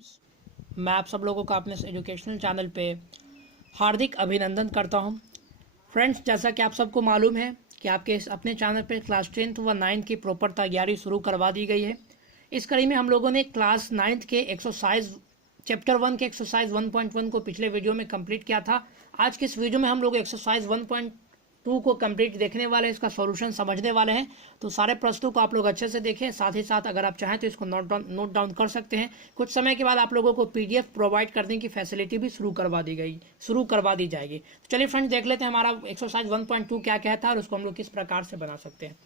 Friends, मैं आप सब लोगों का अपने एजुकेशनल चैनल पे हार्दिक अभिनंदन करता हूं। फ्रेंड्स, जैसा कि आप सबको मालूम है कि आपके अपने चैनल पे क्लास 10th व 9th की प्रॉपर तैयारी शुरू करवा दी गई है। इस कड़ी में हम लोगों ने क्लास 9th के एक्सरसाइज चैप्टर 1 के एक्सरसाइज 1.1 को पिछले वीडियो में कंप्लीट किया था। आज के इस वीडियो में हम लोग एक्सरसाइज 1.2 को कंप्लीट देखने वाले हैं, इसका सॉल्यूशन समझने वाले हैं। तो सारे प्रश्नों को आप लोग अच्छे से देखें, साथ ही साथ अगर आप चाहें तो इसको नोट डाउन कर सकते हैं। कुछ समय के बाद आप लोगों को पीडीएफ प्रोवाइड करने की फैसिलिटी भी शुरू करवा दी जाएगी। तो चलिए फ्रेंड्स, देख लेते हैं हमारा एक्सरसाइज 1.2 क्या कहता है और उसको हम लोग किस प्रकार से बना सकते हैं।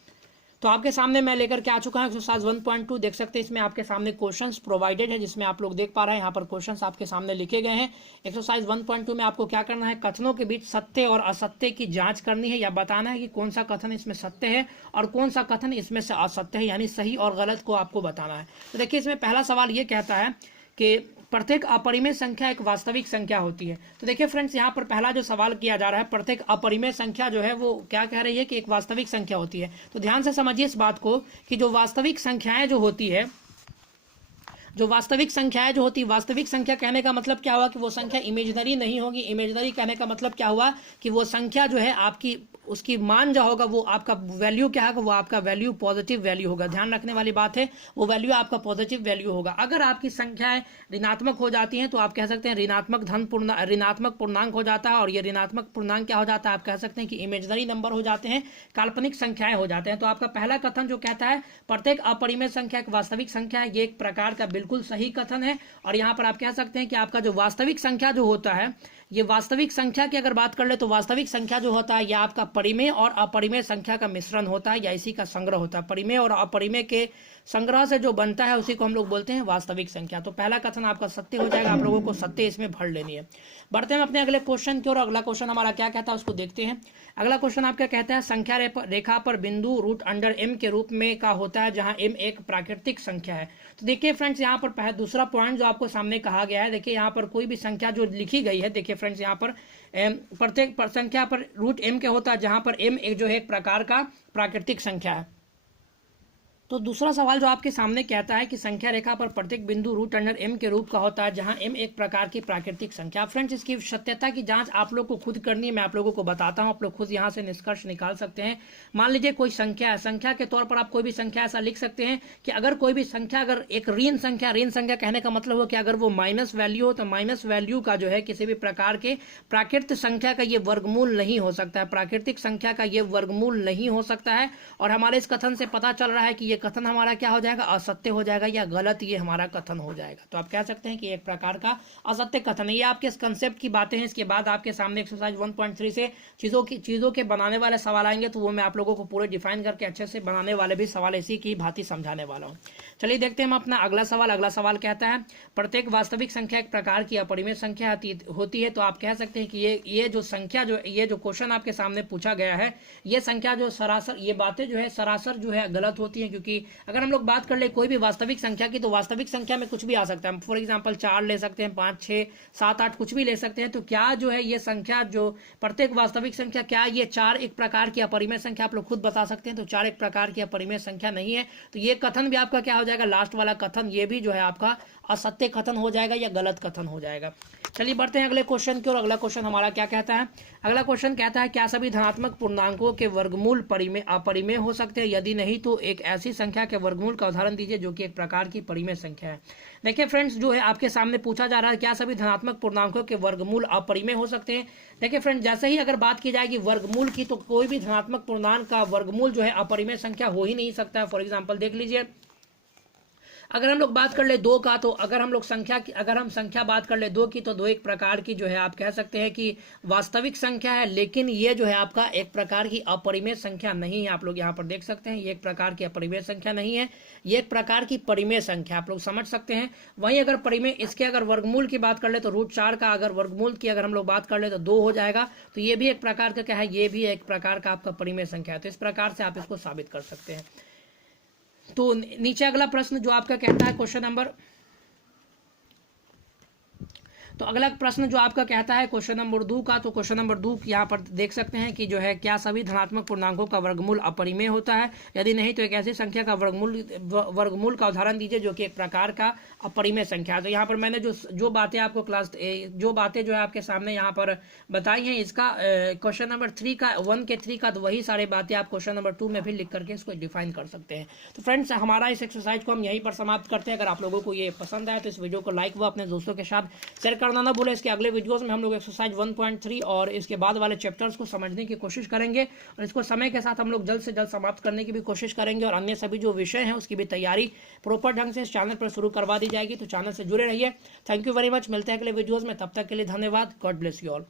तो आपके सामने मैं लेकर के आ चुका हूं एक्सरसाइज 1.2। देख सकते हैं इसमें आपके सामने क्वेश्चंस प्रोवाइडेड है, जिसमें आप लोग देख पा रहे हैं यहाँ पर क्वेश्चंस आपके सामने लिखे गए हैं। एक्सरसाइज 1.2 में आपको क्या करना है, कथनों के बीच सत्य और असत्य की जांच करनी है या बताना है कि कौन सा कथन इसमें सत्य है और कौन सा कथन इसमें से असत्य है, यानी सही और गलत को आपको बताना है। तो देखिए, इसमें पहला सवाल ये कहता है कि प्रत्येक अपरिमेय संख्या एक वास्तविक संख्या होती है। तो देखिए फ्रेंड्स, यहाँ पर पहला जो सवाल किया जा रहा है, प्रत्येक अपरिमेय संख्या जो है वो क्या कह रही है कि एक वास्तविक संख्या होती है। तो ध्यान से समझिए इस बात को कि जो वास्तविक संख्याएं जो होती है, वास्तविक संख्या कहने का मतलब क्या हुआ कि वो संख्या इमेजिनरी नहीं होगी। इमेजिनरी कहने का मतलब क्या हुआ कि वो संख्या जो है आपकी, उसकी मान जो होगा वो आपका वैल्यू क्या होगा, वो आपका वैल्यू पॉजिटिव वैल्यू होगा। ध्यान रखने वाली बात है, वो वैल्यू आपका पॉजिटिव वैल्यू होगा। अगर आपकी संख्याएं ऋणात्मक हो जाती हैं तो आप कह सकते हैं ऋणात्मक पूर्णांक हो जाता है, और ये ऋणात्मक पूर्णांक क्या हो जाता है, आप कह सकते हैं कि इमेजिनरी नंबर हो जाते हैं, काल्पनिक संख्याएं हो जाते हैं। तो आपका पहला कथन जो कहता है प्रत्येक अपरिमेय संख्या एक वास्तविक संख्या है, ये एक प्रकार का बिल्कुल सही कथन है। और यहाँ पर आप कह सकते हैं कि आपका जो वास्तविक संख्या जो होता है, ये वास्तविक संख्या की अगर बात कर ले तो वास्तविक संख्या जो होता है यह आपका परिमेय और अपरिमेय संख्या का मिश्रण होता है या इसी का संग्रह होता है। परिमेय और अपरिमेय के संग्रह से जो बनता है उसी को हम लोग बोलते हैं वास्तविक संख्या। तो पहला कथन आपका सत्य हो जाएगा, आप लोगों को सत्य इसमें भर लेनी है। बढ़ते हैं अपने अगले क्वेश्चन की ओर। अगला क्वेश्चन हमारा क्या कहता है उसको देखते हैं। अगला क्वेश्चन आपका कहता है संख्या रेखा पर बिंदु √m के रूप में का होता है, जहां m एक प्राकृतिक संख्या है। तो देखिए फ्रेंड्स, यहाँ पर दूसरा पॉइंट जो आपको सामने कहा गया है, देखिए यहाँ पर कोई भी संख्या जो लिखी गई है, देखिए फ्रेंड्स यहाँ पर प्रत्येक संख्या पर √m के होता है, जहां पर m एक जो है एक प्रकार का प्राकृतिक संख्या है। तो दूसरा सवाल जो आपके सामने कहता है कि संख्या रेखा पर प्रत्येक बिंदु √m के रूप का होता है, जहां m एक प्रकार की प्राकृतिक संख्या। फ्रेंड्स, इसकी सत्यता की जांच आप लोग को खुद करनी है, मैं आप लोगों को बताता हूं, आप लोग खुद यहां से निष्कर्ष निकाल सकते हैं। मान लीजिए कोई संख्या है, संख्या के तौर पर आप कोई भी संख्या ऐसा लिख सकते हैं कि अगर कोई भी संख्या अगर एक ऋण संख्या कहने का मतलब हो कि अगर वो माइनस वैल्यू हो तो माइनस वैल्यू का जो है किसी भी प्रकार के प्राकृतिक संख्या का ये वर्गमूल नहीं हो सकता है, प्राकृतिक संख्या का ये वर्गमूल नहीं हो सकता है। और हमारे इस कथन से पता चल रहा है कि ये कथन हमारा क्या हो जाएगा, असत्य हो जाएगा या गलत ये हमारा कथन हो जाएगा। तो आप कह सकते हैं कि एक प्रकार का असत्य कथन है। ये आपके इस कंसेप्ट की बातें हैं। इसके बाद आपके सामने एक्सरसाइज 1.3 से चीजों के बनाने वाले सवाल आएंगे, तो वो मैं आप लोगों को पूरे डिफाइन करके अच्छे से बनाने वाले भी सवाल इसी की भांति समझाने वाला हूँ। चलिए देखते हैं हम अपना अगला सवाल। अगला सवाल कहता है प्रत्येक वास्तविक संख्या एक प्रकार की अपरिमेय संख्या होती है। तो आप कह सकते हैं कि ये जो संख्या ये जो क्वेश्चन आपके सामने पूछा गया है, ये संख्या जो सरासर, ये बातें जो है सरासर जो है गलत होती है। क्योंकि अगर हम लोग बात कर ले कोई भी वास्तविक संख्या की, तो वास्तविक संख्या में कुछ भी आ सकता है। फॉर एग्जांपल 4 ले सकते हैं, 5, 6, 7, 8 कुछ भी ले सकते हैं। तो क्या जो है ये संख्या जो प्रत्येक वास्तविक संख्या, क्या ये 4 एक प्रकार की अपरिमेय संख्या, आप लोग खुद बता सकते हैं। तो 4 एक प्रकार की अपरिमेय संख्या नहीं है। तो ये कथन भी आपका क्या हो जाएगा, लास्ट वाला कथन ये भी जो है आपका असत्य कथन हो जाएगा या गलत कथन हो जाएगा। चलिए बढ़ते हैं अगले क्वेश्चन की ओर। अगला क्वेश्चन हमारा क्या कहता है। अगला क्वेश्चन कहता है क्या सभी धनात्मक पूर्णांकों के वर्गमूल अपरिमेय हो सकते हैं, यदि नहीं तो एक ऐसी संख्या के वर्गमूल का उदाहरण दीजिए जो कि एक प्रकार की परिमेय संख्या है। देखिए फ्रेंड्स, जो है आपके सामने पूछा जा रहा है क्या सभी धनात्मक पूर्णांकों के वर्गमूल अपरिमेय हो सकते हैं। देखिए फ्रेंड्स, जैसे ही अगर बात की जाएगी वर्गमूल की, तो कोई भी धनात्मक पूर्णांक का वर्गमूल जो है अपरिमेय संख्या हो ही नहीं सकता है। फॉर एग्जाम्पल देख लीजिए, अगर हम लोग बात कर ले 2 का, तो अगर हम संख्या बात कर ले 2 की, तो 2 एक प्रकार की जो है आप कह सकते हैं कि वास्तविक संख्या है, लेकिन ये जो है आपका एक प्रकार की अपरिमेय संख्या नहीं है। आप लोग यहाँ पर देख सकते हैं ये एक प्रकार की अपरिमेय संख्या नहीं है, ये एक प्रकार की परिमेय संख्या, आप लोग समझ सकते हैं। वहीं अगर परिमेय, इसके अगर वर्गमूल की बात कर ले तो √4 का अगर वर्गमूल की अगर हम लोग बात कर ले तो 2 हो जाएगा। तो ये भी एक प्रकार का क्या है, ये भी एक प्रकार का आपका परिमेय संख्या है। तो इस प्रकार से आप इसको साबित कर सकते हैं। तो नीचे अगला प्रश्न जो आपका कहता है क्वेश्चन नंबर तो अगला प्रश्न जो आपका कहता है क्वेश्चन नंबर 2 का, तो क्वेश्चन नंबर 2 यहाँ पर देख सकते हैं कि जो है क्या सभी धनात्मक पूर्णांकों का वर्गमूल अपरिमेय होता है, यदि नहीं तो एक ऐसी संख्या का वर्गमूल का उदाहरण दीजिए जो कि एक प्रकार का अपरिमेय संख्या है। तो यहाँ पर मैंने जो बातें आपको जो बातें जो है आपके सामने यहाँ पर बताई हैं, इसका क्वेश्चन नंबर 3 का 1 के 3 का, तो वही सारी बातें आप क्वेश्चन नंबर 2 में भी लिख करके इसको डिफाइन कर सकते हैं। तो फ्रेंड्स हमारा इस एक्सरसाइज को हम यहीं पर समाप्त करते हैं। अगर आप लोगों को ये पसंद आए तो इस वीडियो को लाइक व अपने दोस्तों के साथ शेयर करना ना भूलें। इसके अगले वीडियोस में हम लोग एक्सरसाइज 1.3 और इसके बाद वाले चैप्टर्स को समझने की कोशिश करेंगे और इसको समय के साथ हम लोग जल्द से जल्द समाप्त करने की भी कोशिश करेंगे और अन्य सभी जो विषय हैं उसकी भी तैयारी प्रॉपर ढंग से इस चैनल पर शुरू करवा दी जाएगी। तो चैनल से जुड़े रहिए। Thank you very much. मिलते हैं अगले वीडियोज़ में, तब तक के लिए धन्यवाद। God bless you all.